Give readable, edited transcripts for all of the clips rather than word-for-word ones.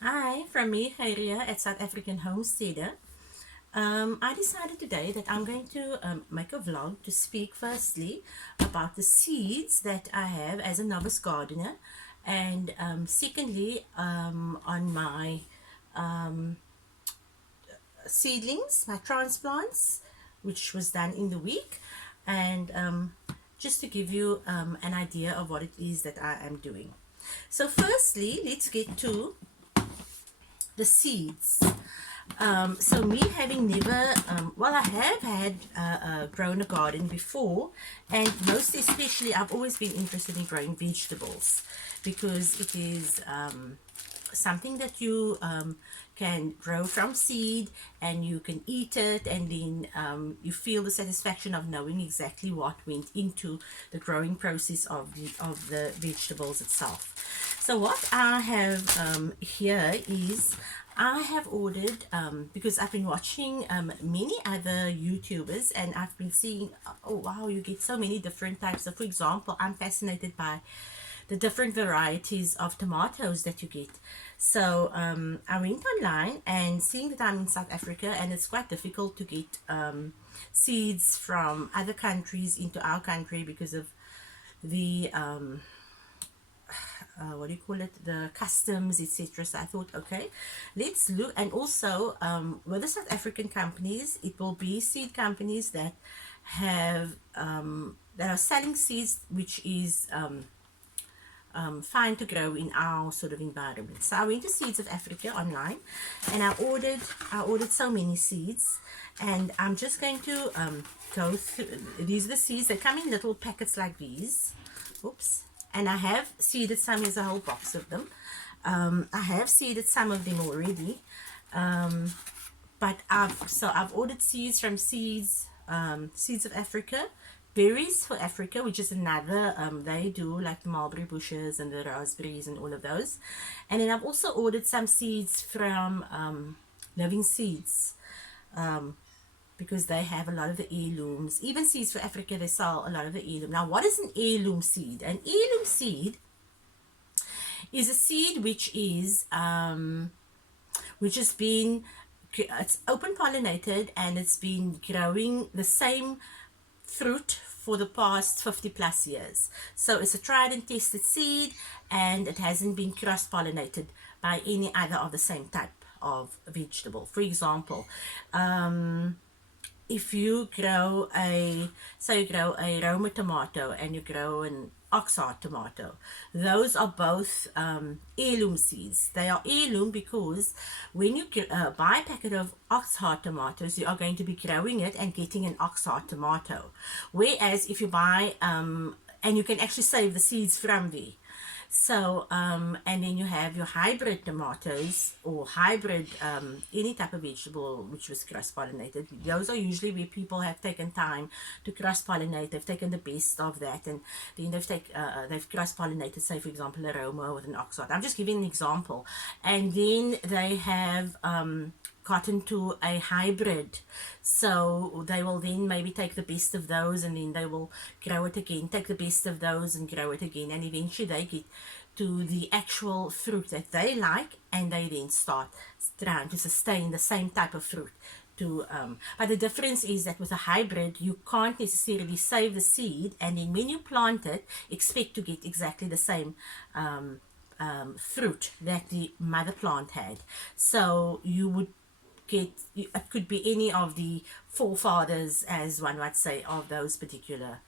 Hi, from me, Khairia at South African Homesteader. I decided today that I'm going to make a vlog to speak firstly about the seeds that I have as a novice gardener, and secondly, on my seedlings, my transplants, which was done in the week, and just to give you an idea of what it is that I am doing. So, firstly, let's get to the seeds. So me having never, well, I have had grown a garden before, and most especially I've always been interested in growing vegetables because it is something that you can grow from seed and you can eat it, and then you feel the satisfaction of knowing exactly what went into the growing process of the vegetables itself. So what I have here is I have ordered, because I've been watching many other YouTubers, and I've been seeing, oh wow, you get so many different types of, for example, I'm fascinated by the different varieties of tomatoes that you get. So I went online, and seeing that I'm in South Africa and it's quite difficult to get seeds from other countries into our country because of the what do you call it, the customs, etc. So I thought, okay, let's look. And also with the South African companies, it will be seed companies that have that are selling seeds which is fine to grow in our sort of environment. So I went to Seeds of Africa online, and I ordered so many seeds, and I'm just going to go through. These are the seeds that come in little packets like these. Oops. And I have seeded some. Here's a whole box of them. I have seeded some of them already, but I've ordered seeds from Seeds of Africa, berries for Africa, which is another. They do like the mulberry bushes and the raspberries and all of those, and then I've also ordered some seeds from Living Seeds. Because they have a lot of the heirlooms. Even Seeds for Africa, they sell a lot of the heirloom. Now, what is an heirloom seed? An heirloom seed is a seed which has been, it's open pollinated, and it's been growing the same fruit for the past 50 plus years. So it's a tried and tested seed, and it hasn't been cross pollinated by any other of the same type of vegetable. For example, if you grow a Roma tomato and you grow an oxheart tomato, those are both heirloom seeds. They are heirloom because when you buy a packet of oxheart tomatoes, you are going to be growing it and getting an oxheart tomato. Whereas if you buy, and you can actually save the seeds from there. So, and then you have your hybrid tomatoes or hybrid any type of vegetable which was cross pollinated. Those are usually where people have taken time to cross pollinate. They've taken the best of that, and then they've cross pollinated, say for example, a Roma with an oxheart. I'm just giving an example, and then they have gotten to a hybrid. So they will then maybe take the best of those, and then they will grow it again, take the best of those and grow it again, and eventually they get to the actual fruit that they like, and they then start trying to sustain the same type of fruit to but the difference is that with a hybrid you can't necessarily save the seed, and then when you plant it expect to get exactly the same fruit that the mother plant had. So you would get, it could be any of the forefathers, as one might say, of those particular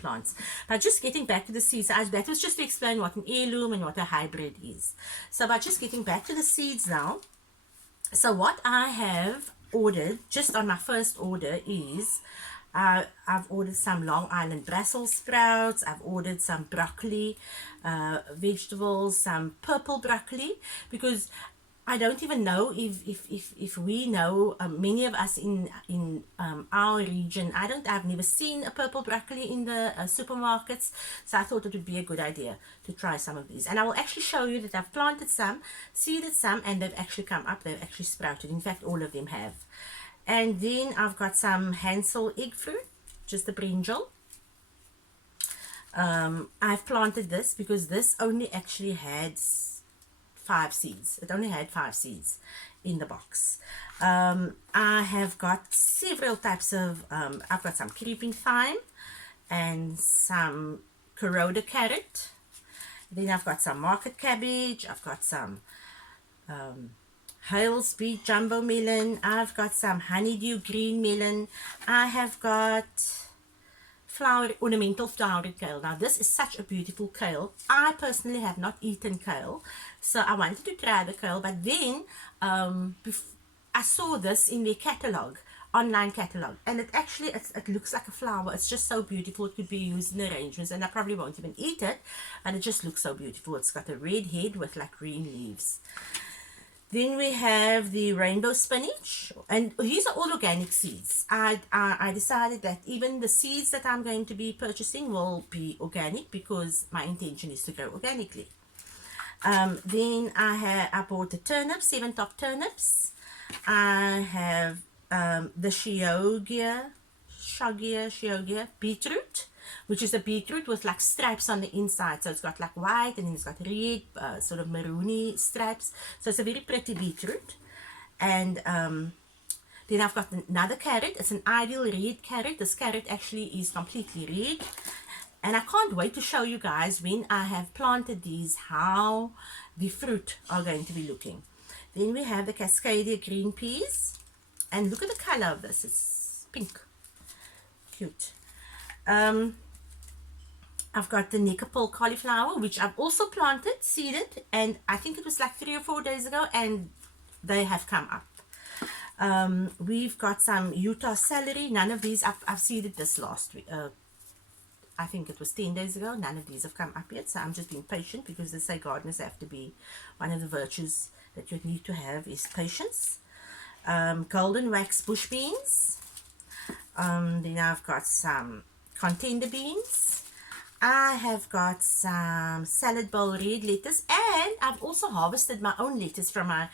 plants. But just getting back to the seeds, that was just to explain what an heirloom and what a hybrid is. So by just getting back to the seeds now, so what I have ordered just on my first order is I've ordered some Long Island Brussels sprouts. I've ordered some broccoli vegetables, some purple broccoli, because I don't even know if we know, many of us in our region. I've never seen a purple broccoli in the supermarkets, so I thought it would be a good idea to try some of these. And I will actually show you that I've planted some, seeded some, and they've actually come up. They've actually sprouted. In fact, all of them have. And then I've got some Hansel egg fruit, just the brinjal. I've planted this because this only actually had 5 seeds. It only had 5 seeds in the box. I have got several types of, I've got some creeping thyme and some corona carrot. Then I've got some market cabbage. I've got some Hales beet jumbo melon. I've got some honeydew green melon. I have got ornamental flowered kale. Now this is such a beautiful kale. I personally have not eaten kale, so I wanted to try the kale, but then I saw this in their catalog, online catalog, and it actually it looks like a flower. It's just so beautiful. It could be used in arrangements, and I probably won't even eat it, and it just looks so beautiful. It's got a red head with like green leaves. Then we have the rainbow spinach, and these are all organic seeds. I decided that even the seeds that I'm going to be purchasing will be organic because my intention is to grow organically. Then I bought the turnips, 7 top turnips. I have the Shiogia beetroot, which is a beetroot with like stripes on the inside. So it's got like white and then it's got red, sort of maroony stripes. So it's a very pretty beetroot. And then I've got another carrot. It's an ideal red carrot. This carrot actually is completely red. And I can't wait to show you guys when I have planted these how the fruit are going to be looking. Then we have the Cascadia green peas. And look at the color of this. It's pink. Cute. I've got the Necapole cauliflower, which I've also planted, seeded, and I think it was like 3 or 4 days ago, and they have come up. We've got some Utah celery. None of these, I've seeded this last week. I think it was 10 days ago. None of these have come up yet, so I'm just being patient because they say gardeners have to be, one of the virtues that you need to have is patience. Golden wax bush beans. Then I've got some contender beans. I have got some salad bowl red lettuce, and I've also harvested my own lettuce from my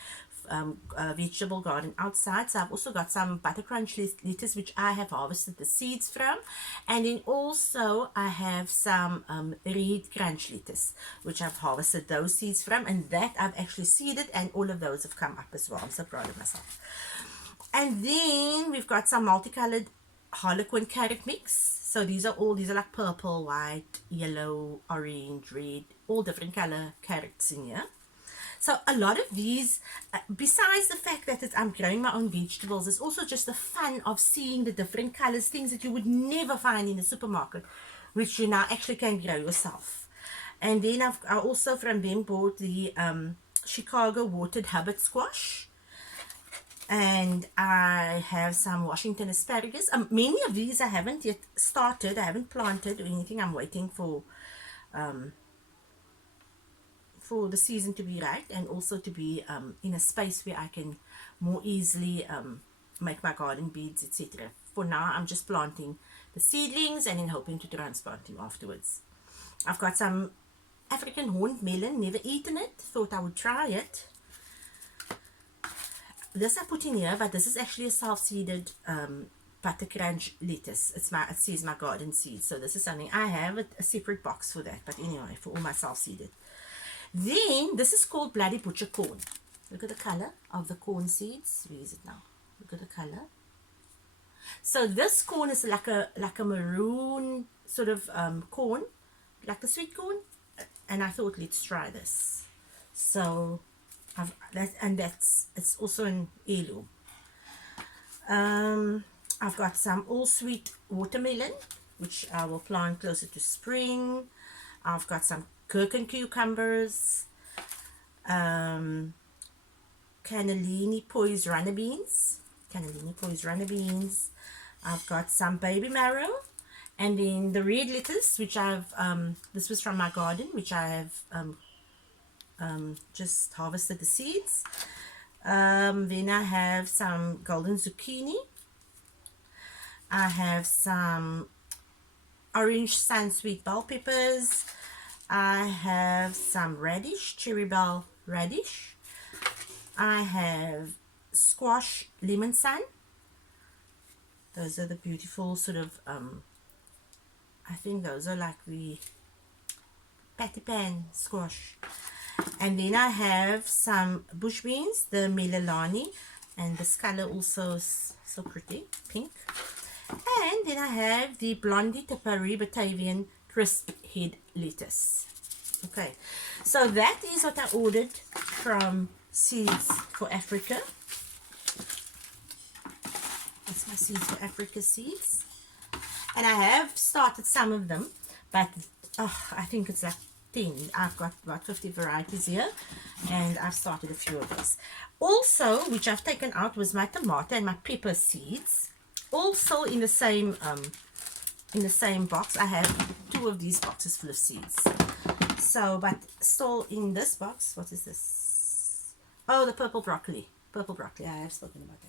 vegetable garden outside. So I've also got some butter crunch lettuce, which I have harvested the seeds from, and then also I have some red crunch lettuce, which I've harvested those seeds from, and that I've actually seeded, and all of those have come up as well. I'm so proud of myself. And then we've got some multicolored Harlequin carrot mix. So these are like purple, white, yellow, orange, red, all different color carrots in here. So a lot of these, besides the fact that I'm growing my own vegetables, it's also just the fun of seeing the different colors, things that you would never find in the supermarket, which you now actually can grow yourself. And then I also from them bought the Chicago watered Hubbard squash. And I have some Washington asparagus. Many of these I haven't yet started. I haven't planted or anything. I'm waiting for the season to be right, and also to be in a space where I can more easily make my garden beds, etc. For now, I'm just planting the seedlings and then hoping to transplant them afterwards. I've got some African horned melon. Never eaten it. Thought I would try it. This I put in here, but this is actually a self-seeded butter crunch lettuce. It says my garden seeds, so this is something I have a separate box for that. But anyway, for all my self-seeded. Then this is called bloody butcher corn. Look at the color of the corn seeds. Where is it now? Look at the color. So this corn is like a maroon sort of corn, like the sweet corn. And I thought, let's try this. So it's also an heirloom. I've got some all sweet watermelon, which I will plant closer to spring. I've got some gherkin cucumbers, cannellini poised runner beans. I've got some baby marrow, and then the red lettuce, which this was from my garden, which I have just harvested the seeds. Then I have some golden zucchini. I have some orange sun sweet bell peppers. I have some radish, cherry bell radish. I have squash lemon sun. Those are the beautiful sort of I think those are like the patty pan squash. And then I have some bush beans, the Mililani, and this color also is so pretty, pink. And then I have the Blondie Tipari Batavian crisp head lettuce. Okay, so that is what I ordered from Seeds for Africa. That's my Seeds for Africa seeds. And I have started some of them, but I think it's like 10. I've got about 50 varieties here, and I've started a few of those. Also, which I've taken out, was my tomato and my pepper seeds. Also in the same box, I have 2 of these boxes full of seeds. So, but still in this box, what is this? Oh, the purple broccoli. Purple broccoli. I have spoken about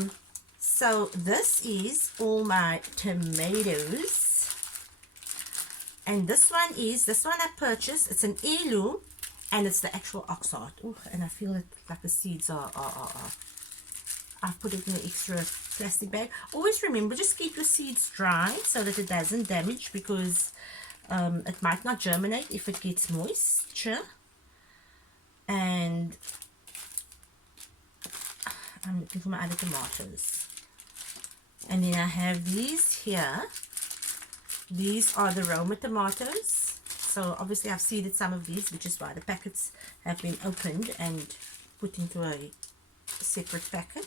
that. So this is all my tomatoes. And this one I purchased. It's an heirloom, and it's the actual oxheart. Ooh, and I feel it like the seeds are I've put it in an extra plastic bag. Always remember, just keep your seeds dry so that it doesn't damage, because it might not germinate if it gets moisture. And I'm looking for my other tomatoes. And then I have these here. These are the Roma tomatoes. So obviously I've seeded some of these, which is why the packets have been opened and put into a separate packet.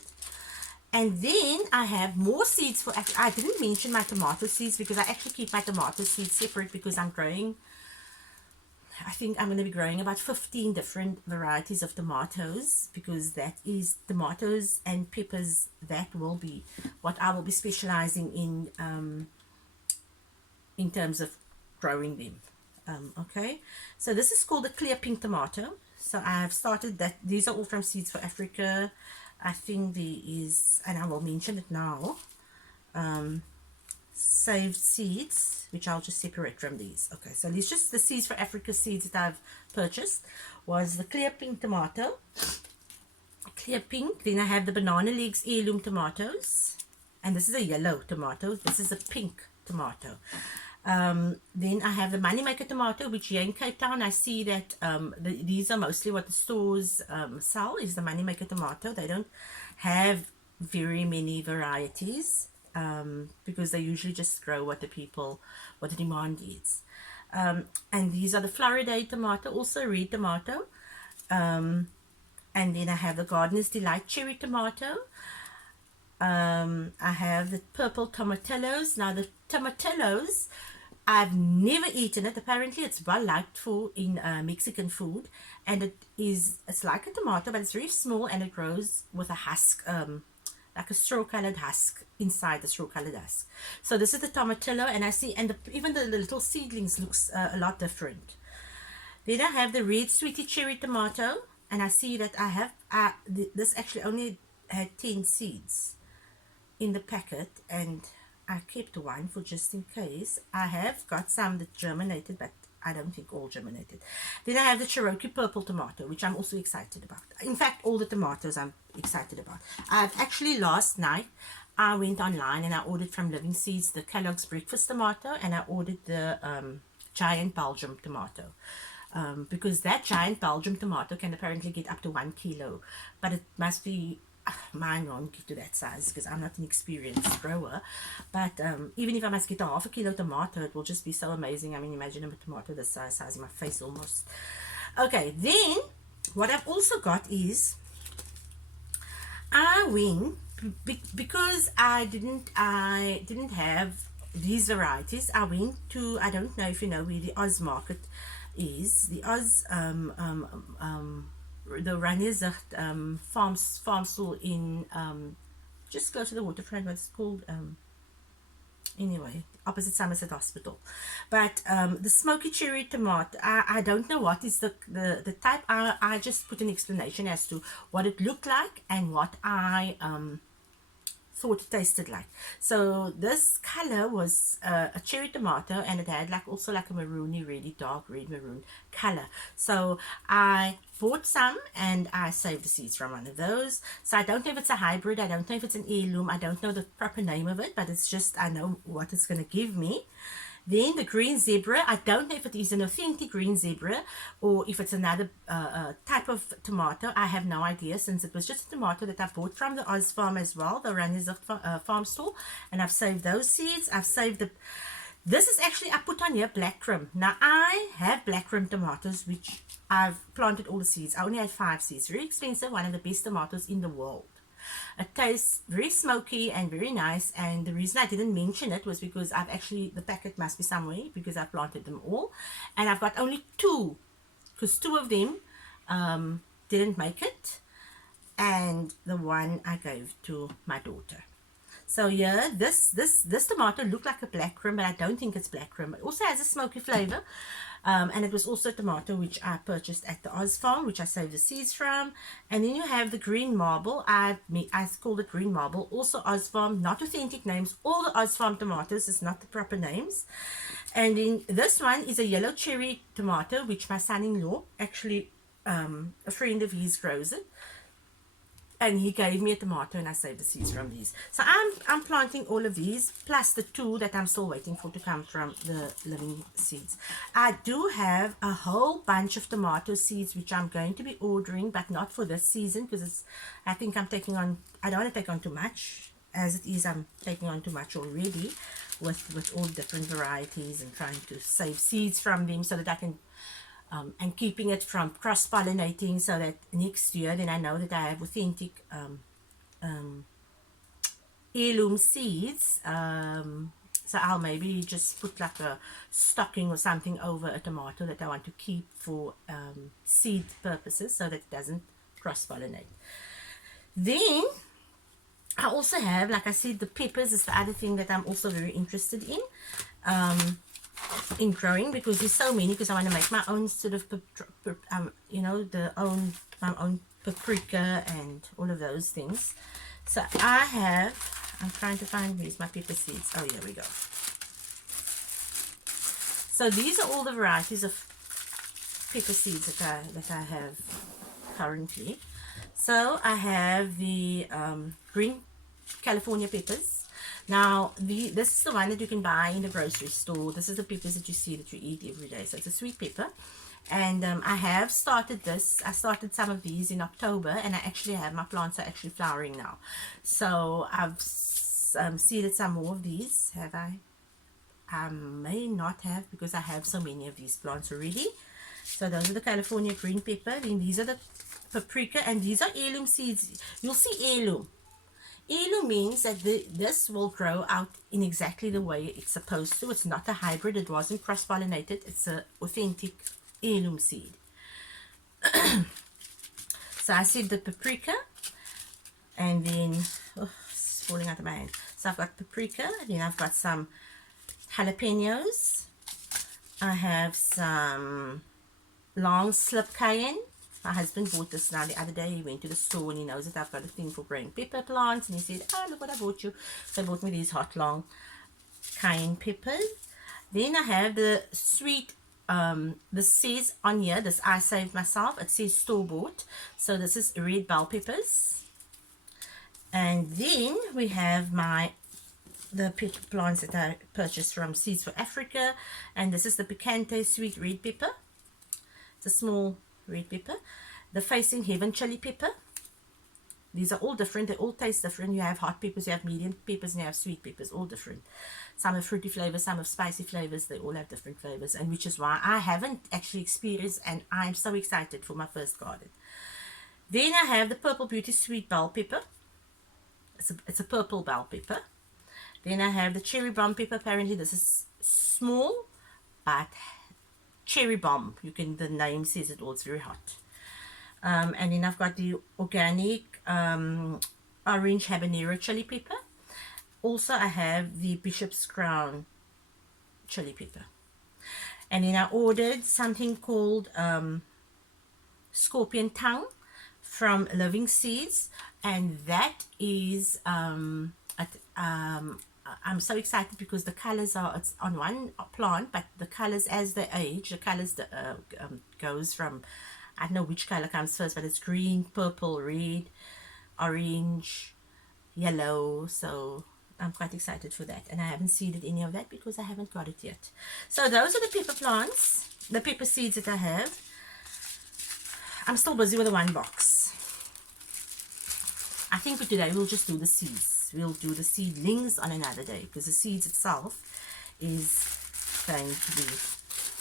And then I have more seeds for, I didn't mention my tomato seeds because I actually keep my tomato seeds separate, because I'm growing, I think I'm going to be growing about 15 different varieties of tomatoes, because that is tomatoes and peppers. That will be what I will be specializing in terms of growing them. Okay, so this is called a clear pink tomato. So I have started that. These are all from Seeds for Africa. I think there is, and I will mention it now, saved seeds, which I'll just separate from these. Okay, so these just the Seeds for Africa seeds that I've purchased. Was the clear pink tomato, clear pink. Then I have the banana legs heirloom tomatoes, and this is a yellow tomato. This is a pink tomato. Then I have the moneymaker tomato, which here in Cape Town I see that these are mostly what the stores sell, is the moneymaker tomato. They don't have very many varieties, because they usually just grow what the demand is. And these are the Florida tomato, also red tomato. And then I have the Gardener's Delight cherry tomato. I have the purple tomatillos. Now the tomatillos, I've never eaten it. Apparently it's well liked for in Mexican food, and it's like a tomato, but it's very small, and it grows with a husk, like a straw colored husk inside the straw colored husk. So this is the tomatillo, and I see, and even the little seedlings looks a lot different. Then I have the red sweetie cherry tomato, and I see that I have this actually only had 10 seeds in the packet, and I kept one for just in case. I have got some that germinated, but I don't think all germinated. Then I have the Cherokee purple tomato, which I'm also excited about. In fact, all the tomatoes I'm excited about. I've actually, last night I went online and I ordered from Living Seeds the Kellogg's breakfast tomato, and I ordered the giant Belgium tomato. Because that giant Belgium tomato can apparently get up to 1 kilo, but it must be, mine won't get to that size because I'm not an experienced grower. But even if I must get a half a kilo tomato, it will just be so amazing. I mean, imagine a tomato the size of my face almost. Okay, then what I've also got is, I went, because I didn't have these varieties, I went to, I don't know if you know where the Oz market is, the Oz the Ranezacht farm store in just go to the waterfront, what's it called, anyway, opposite Somerset Hospital. But the smoky cherry tomato, I don't know what is the type. I just put an explanation as to what it looked like and what I thought it tasted like. So this color was a cherry tomato, and it had like also like a maroony, really dark red maroon color. So I bought some and I saved the seeds from one of those. So I don't know if it's a hybrid, I don't know if it's an heirloom, I don't know the proper name of it, but it's just, I know what it's going to give me. Then the green zebra, I don't know if it is an authentic green zebra or if it's another type of tomato. I have no idea, since it was just a tomato that I bought from the Oz Farm as well, the Runners of Farm Store. And I've saved those seeds. I've saved the... This is actually, I put on here black crim. Now, I have black crim tomatoes, which I've planted all the seeds. I only had 5 seeds. Very expensive, one of the best tomatoes in the world. It tastes very smoky and very nice, and the reason I didn't mention it was because I've actually, the packet must be somewhere because I planted them all, and I've got only 2, because 2 of them didn't make it, and the one I gave to my daughter. So yeah, this tomato looked like a black crim, but I don't think it's black crim. It also has a smoky flavor. And it was also a tomato which I purchased at the Oz Farm, which I saved the seeds from. And then you have the green marble. I called it green marble. Also Oz Farm, not authentic names. All the Oz Farm tomatoes is not the proper names. And then this one is a yellow cherry tomato, which my son-in-law, actually a friend of his, grows it. And he gave me a tomato, and I saved the seeds from these. So I'm planting all of these, plus the 2 that I'm still waiting for to come from the living seeds. I do have a whole bunch of tomato seeds which I'm going to be ordering, but not for this season, because I think I'm taking on, I don't want to take on too much. As it is, I'm taking on too much already with all different varieties, and trying to save seeds from them so that I can and keeping it from cross-pollinating, so that next year then I know that I have authentic heirloom seeds. So I'll maybe just put like a stocking or something over a tomato that I want to keep for seed purposes, so that it doesn't cross-pollinate. Then I also have, like I said, the peppers is the other thing that I'm also very interested in growing, because there's so many, because I want to make my own sort of you know, my own paprika and all of those things. So I'm trying to find, where's my pepper seeds? Oh, here we go. So these are all the varieties of pepper seeds that I have currently. So I have the green California peppers. Now, this is the one that you can buy in the grocery store. This is the peppers that you see that you eat every day. So it's a sweet pepper. And I have started this. I started some of these in October, and I actually have, my plants are actually flowering now. So I've seeded some more of these. Have I? I may not have, because I have so many of these plants already. So those are the California green pepper. Then these are the paprika, and these are heirloom seeds. You'll see heirloom. Heirloom means that this will grow out in exactly the way it's supposed to. It's not a hybrid. It wasn't cross-pollinated. It's an authentic heirloom seed. So I said the paprika, and then it's falling out of my hand. So I've got paprika, and then I've got some jalapenos. I have some long slip cayenne. My husband bought this now the other day. He went to the store, and he knows that I've got a thing for growing pepper plants, and he said, oh, look what I bought you. So I bought me these hot long cayenne peppers. Then I have the sweet, this says on here, this I saved myself, it says store-bought. So this is red bell peppers. And then we have the pepper plants that I purchased from Seeds for Africa, and this is the picante sweet red pepper. It's a small red pepper. The Facing Heaven chili pepper. These are all different. They all taste different. You have hot peppers, you have medium peppers, and you have sweet peppers, all different. Some have fruity flavors, some have spicy flavors. They all have different flavors, and which is why I haven't actually experienced, and I'm so excited for my first garden. Then I have the Purple Beauty sweet bell pepper. It's a purple bell pepper. Then I have the cherry bomb pepper. Apparently this is small, but cherry bomb, the name says it all, it's very hot. And then I've got the organic orange habanero chili pepper. Also I have the Bishop's Crown chili pepper. And then I ordered something called scorpion tongue from Living Seeds, and that is I'm so excited because the colors it's on one plant, but the colors as they age, the colors goes from, I don't know which color comes first, but it's green, purple, red, orange, yellow. So I'm quite excited for that. And I haven't seeded any of that because I haven't got it yet. So those are the pepper plants, the pepper seeds that I have. I'm still busy with the one box. I think for today we'll just do the seeds. We'll do the seedlings on another day because the seeds itself is going to be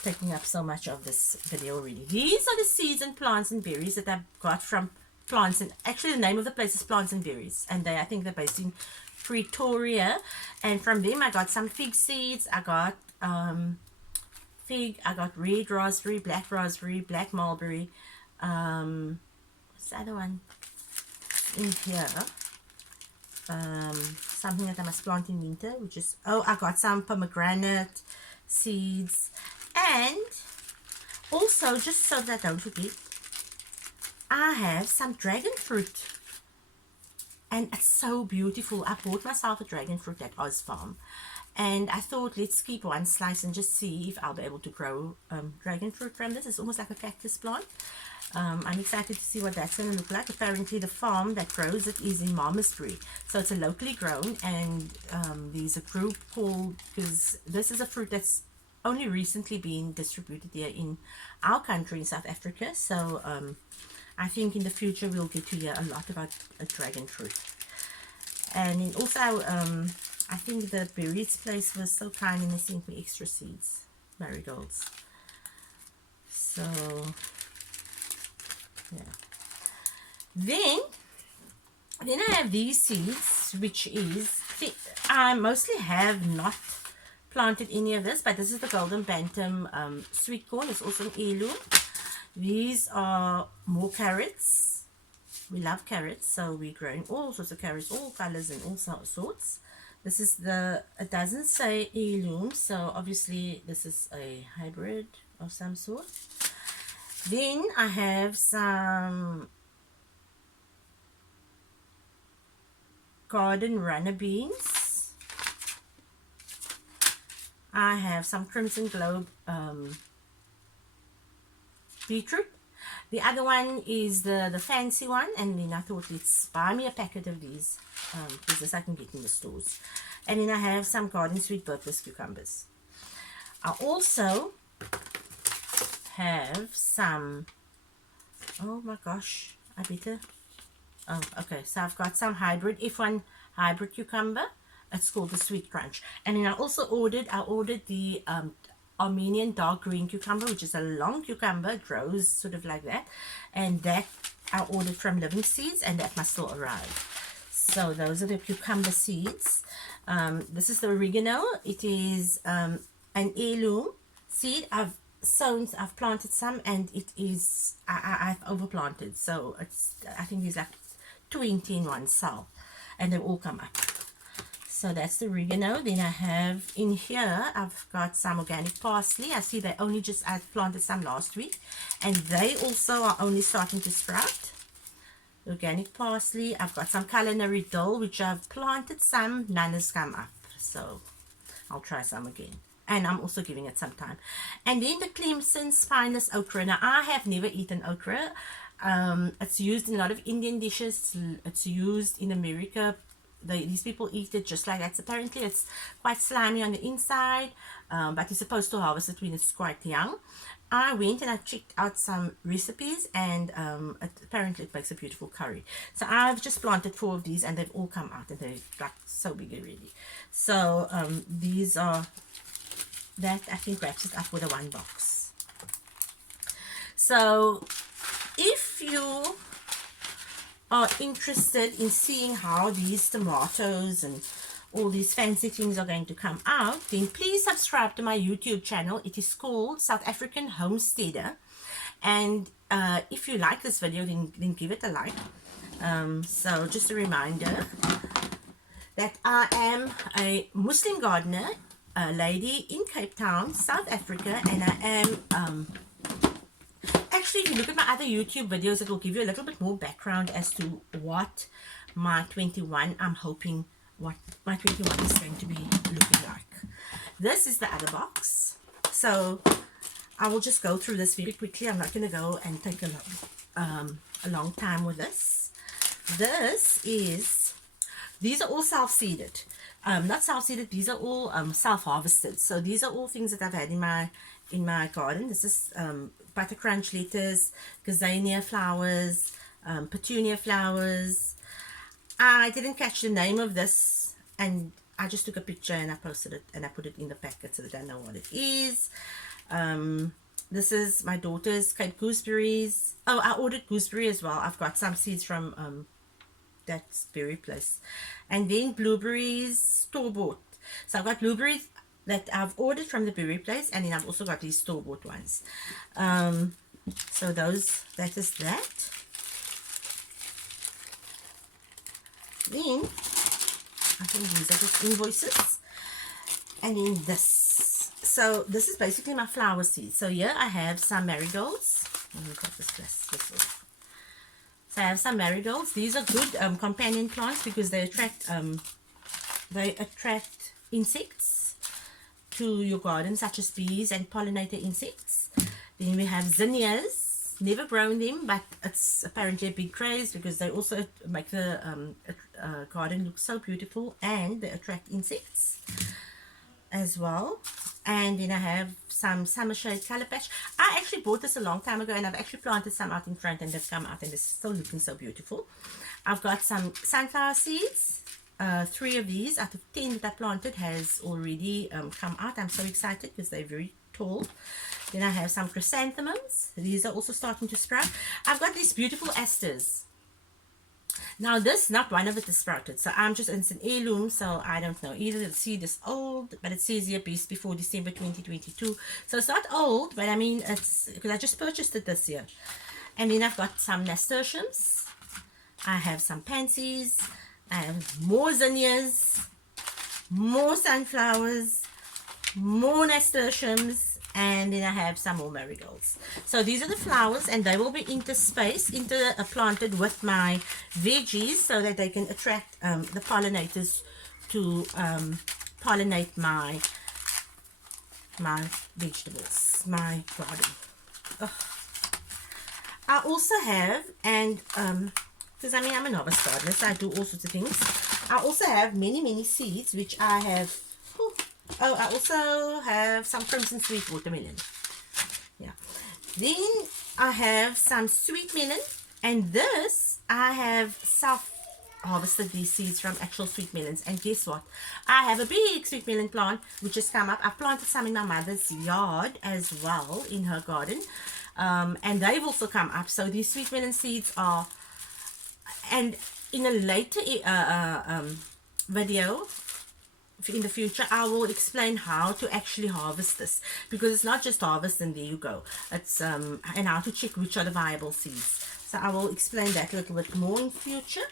taking up so much of this video already. These are the seeds and plants and berries that I've got from Plants, and actually the name of the place is Plants and Berries, and I think they're based in Pretoria. And from them I got some fig seeds. I got fig, I got red raspberry, black mulberry, what's the other one in here, something that I must plant in winter, which is, oh, I got some pomegranate seeds. And also, just so that I don't forget, I have some dragon fruit, and it's so beautiful. I bought myself a dragon fruit at Oz Farm, and I thought let's keep one slice and just see if I'll be able to grow dragon fruit from this. It's almost like a cactus plant. I'm excited to see what that's going to look like. Apparently the farm that grows it is in Malmesbury, so it's a locally grown, and there's a group called, because this is a fruit that's only recently been distributed here in our country in South Africa. So I think in the future we'll get to hear a lot about a dragon fruit. And also I think the berries place was so kind and they sent me extra seeds, marigolds. So yeah. Then I have these seeds, which is, I mostly have not planted any of this, but this is the golden bantam sweet corn. It's also an heirloom. These are more carrots. We love carrots, so we're growing all sorts of carrots, all colors and all sorts. This is it doesn't say heirloom, so obviously this is a hybrid of some sort. Then I have some garden runner beans. I have some crimson globe beetroot. The other one is the fancy one, and then I thought let's buy me a packet of these because this I can get in the stores. And then I have some garden sweet purpose cucumbers. I also have some, oh my gosh, I better, oh okay, so I've got some hybrid F1 hybrid cucumber. It's called the Sweet Crunch. And then I also ordered the Armenian dark green cucumber, which is a long cucumber. It grows sort of like that, and that I ordered from Living Seeds, and that must still arrive. So those are the cucumber seeds. This is the oregano. It is an heirloom seed. I've planted some, and it is I've overplanted, so it's, I think there's like 20 in one cell, and they've all come up. So that's the oregano. Then I have in here, I've got some organic parsley. I see I planted some last week, and they also are only starting to sprout. Organic parsley. I've got some culinary dill, which I've planted some. None has come up, so I'll try some again. And I'm also giving it some time. And then the Clemson spineless okra. Now I have never eaten okra. It's used in a lot of Indian dishes. It's used in America. These people eat it just like that. Apparently it's quite slimy on the inside, but you're supposed to harvest it when it's quite young. I went and I checked out some recipes, and apparently it makes a beautiful curry. So I've just planted 4 of these, and they've all come out, and they're like so big already. So these are, that I think wraps it up with a one box. So if you are interested in seeing how these tomatoes and all these fancy things are going to come out, then please subscribe to my YouTube channel. It is called South African Homesteader, and if you like this video, then give it a like. So just a reminder that I am a Muslim gardener, a lady in Cape Town, South Africa, and I am actually, if you look at my other YouTube videos, it will give you a little bit more background as to what my 21, I'm hoping what my 21 is going to be looking like. This is the other box. So I will just go through this very quickly. I'm not going to go and take a long time with this. These are all self-seeded. not self-seeded, these are all self-harvested. So these are all things that I've had in my garden. This is buttercrunch lettuce, gazania flowers, petunia flowers. I didn't catch the name of this, and I just took a picture and I posted it and I put it in the packet so that I know what it is. This is my daughter's Cape gooseberries. Oh, I ordered gooseberry as well. I've got some seeds from that berry place. And then blueberries store-bought. So I've got blueberries that I've ordered from the berry place, and then I've also got these store-bought ones. So that is that. Then I think these are just invoices. And then this. So this is basically my flower seeds. So here I have some marigolds. Let me cut this off. So I have some marigolds. These are good companion plants because they attract insects to your garden, such as bees and pollinator insects. Then we have zinnias. Never grown them, but it's apparently a big craze because they also make the garden look so beautiful, and they attract insects as well. And then I have some summer shade color patch. I actually bought this a long time ago, and I've actually planted some out in front, and they've come out and they're still looking so beautiful. I've got some sunflower seeds. 3 of these out of 10 that I planted has already come out. I'm so excited because they're very tall. Then I have some chrysanthemums. These are also starting to sprout. I've got these beautiful asters. Now this, not one of it is sprouted, so it's an heirloom, so I don't know. Either the seed is old, but it says here before December 2022. So it's not old, but I mean, it's because I just purchased it this year. And then I've got some nasturtiums. I have some pansies. I have more zinnias, more sunflowers, more nasturtiums, and then I have some more marigolds. So these are the flowers, and they will be planted with my veggies so that they can attract the pollinators to pollinate my vegetables, my garden. Ugh. I also have, and because I mean I'm a novice gardener, so I do all sorts of things. I also have many seeds which I have. Oh, I also have some crimson sweet watermelon. Yeah. Then I have some sweet melon, and this I have self-harvested these seeds from actual sweet melons. And guess what? I have a big sweet melon plant which has come up. I've planted some in my mother's yard as well, in her garden, and they've also come up. So these sweet melon seeds are, and in a later video in the future, I will explain how to actually harvest this, because it's not just harvest and there you go. It's and how to check which are the viable seeds. So I will explain that a little bit more in future.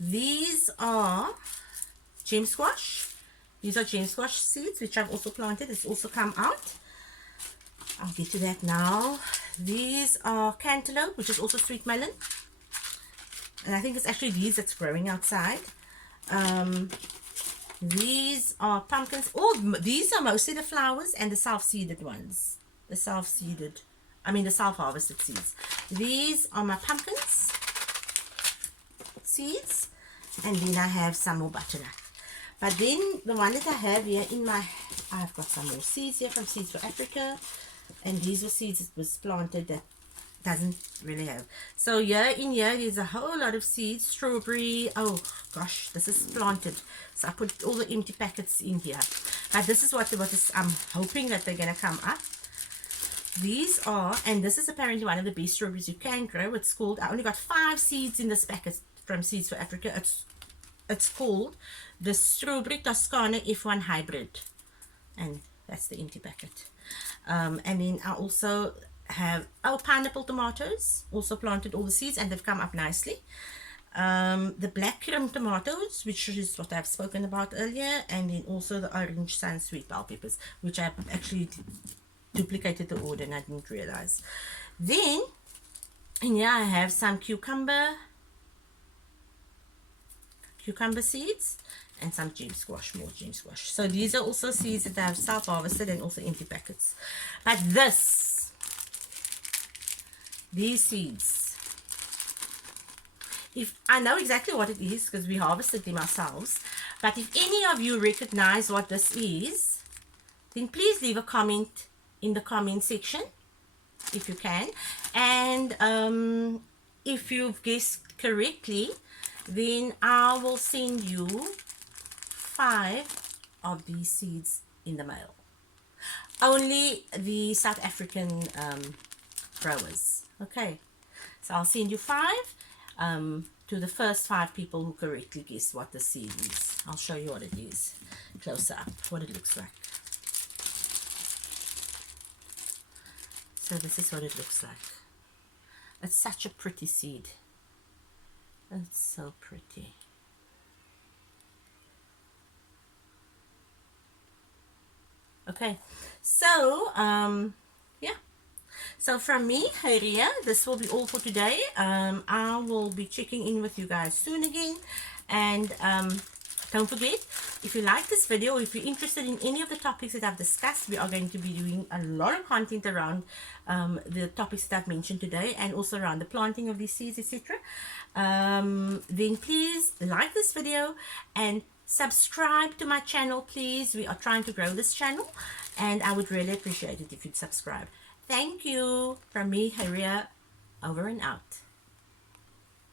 These are gem squash. These are gem squash seeds which I've also planted. It's also come out. I'll get to that now. These are cantaloupe, which is also sweet melon, and I think it's actually these that's growing outside. These are pumpkins. These are mostly the flowers and the self-seeded ones. The self-harvested seeds. These are my pumpkins seeds. And then I have some more butternut. But then the one that I have here I've got some more seeds here from Seeds for Africa. And these are seeds that was planted that doesn't really have. So here there's a whole lot of seeds. Strawberry. Oh gosh, this is planted, so I put all the empty packets in here, but this is what I'm hoping that they're gonna come up. These are, and this is apparently one of the best strawberries you can grow. It's called, I only got 5 seeds in this packet from Seeds for Africa. It's called the Strawberry Toscana F1 Hybrid, and that's the empty packet. And then I also have pineapple tomatoes, also planted all the seeds, and they've come up nicely. The black cream tomatoes, which is what I've spoken about earlier, and then also the orange sun sweet bell peppers, which I've actually duplicated the order and I didn't realize. Then in here I have some cucumber seeds and some gem squash, more gem squash. So these are also seeds that I have self-harvested and also empty packets. But these seeds, if I know exactly what it is because we harvested them ourselves, But if any of you recognize what this is, then please leave a comment in the comment section if you can. And if you've guessed correctly, then I will send you 5 of these seeds in the mail. Only the South African growers. Okay, so I'll send you 5 to the first 5 people who correctly guess what the seed is. I'll show you what it is close up, what it looks like. So this is what it looks like. It's such a pretty seed. It's so pretty. Okay, so yeah, so from me, Haria, this will be all for today. I will be checking in with you guys soon again. And don't forget, if you like this video, if you're interested in any of the topics that I've discussed, we are going to be doing a lot of content around the topics that I've mentioned today, and also around the planting of these seeds, etc. Then please like this video and subscribe to my channel, please. We are trying to grow this channel, and I would really appreciate it if you'd subscribe. Thank you. From me, Haria, over and out.